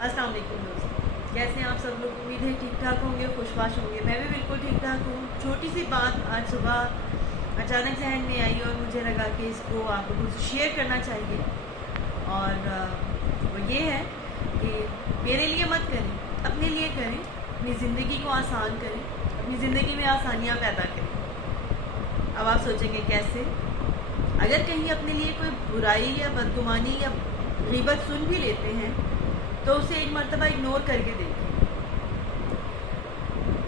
अस्सलाम वालेकुम दोस्तों, कैसे हैं आप सब लोग। उम्मीद है ठीक ठाक होंगे, खुशबाश होंगे। मैं भी बिल्कुल ठीक ठाक हूँ। छोटी सी बात आज सुबह अचानक जहन में आई और मुझे लगा कि इसको आप लोगों से शेयर करना चाहिए। और वो ये है कि मेरे लिए मत करें, अपने लिए करें, अपनी ज़िंदगी को आसान करें, अपनी ज़िंदगी में आसानियाँ पैदा करें। अब आप सोचेंगे कैसे। अगर कहीं अपने लिए कोई बुराई या बदगुमानी या गीबत सुन भी लेते हैं तो उसे एक मर्तबा इग्नोर करके देखें।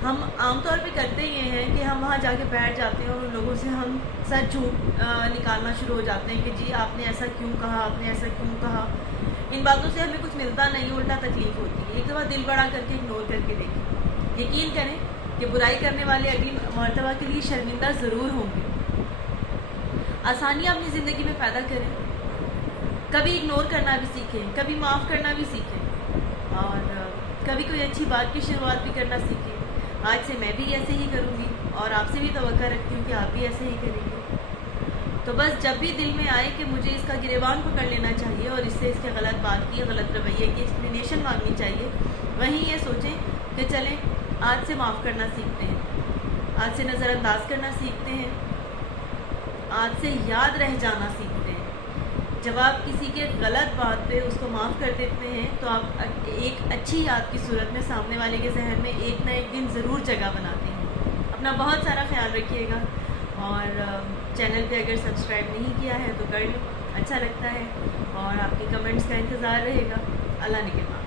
हम आमतौर पे करते ये हैं कि हम वहाँ जाके बैठ जाते हैं और उन लोगों से हम सच झूठ निकालना शुरू हो जाते हैं कि जी आपने ऐसा क्यों कहा, आपने ऐसा क्यों कहा। इन बातों से हमें कुछ मिलता नहीं, उल्टा तकलीफ होती है। एक दफ़ा दिल बड़ा करके इग्नोर करके देखें। यकीन करें कि बुराई करने वाले अगली मर्तबा के लिए शर्मिंदा ज़रूर होंगे। आसानियाँ अपनी ज़िंदगी में पैदा करें। कभी इग्नोर करना भी सीखें, कभी माफ़ करना भी सीखें, और कभी कोई अच्छी बात की शुरुआत भी करना सीखें। आज से मैं भी ऐसे ही करूँगी और आपसे भी तवक्का रखती हूँ कि आप भी ऐसे ही करेंगे। तो बस जब भी दिल में आए कि मुझे इसका गिरेबान पकड़ लेना चाहिए और इससे इसके गलत बात की, गलत रवैये की एक्सप्लेनेशन मांगनी चाहिए, वहीं ये सोचें कि चलें आज से माफ़ करना सीखते हैं, आज से नज़रअंदाज करना सीखते हैं, आज से याद रह जाना सीखते हैं। जब आप किसी के गलत बात पे उसको माफ़ कर देते हैं तो आप एक अच्छी याद की सूरत में सामने वाले के जहन में एक ना एक दिन ज़रूर जगह बनाते हैं। अपना बहुत सारा ख्याल रखिएगा और चैनल पे अगर सब्सक्राइब नहीं किया है तो कर लो, अच्छा लगता है। और आपके कमेंट्स का इंतज़ार रहेगा। अल्लाह ने के बाद।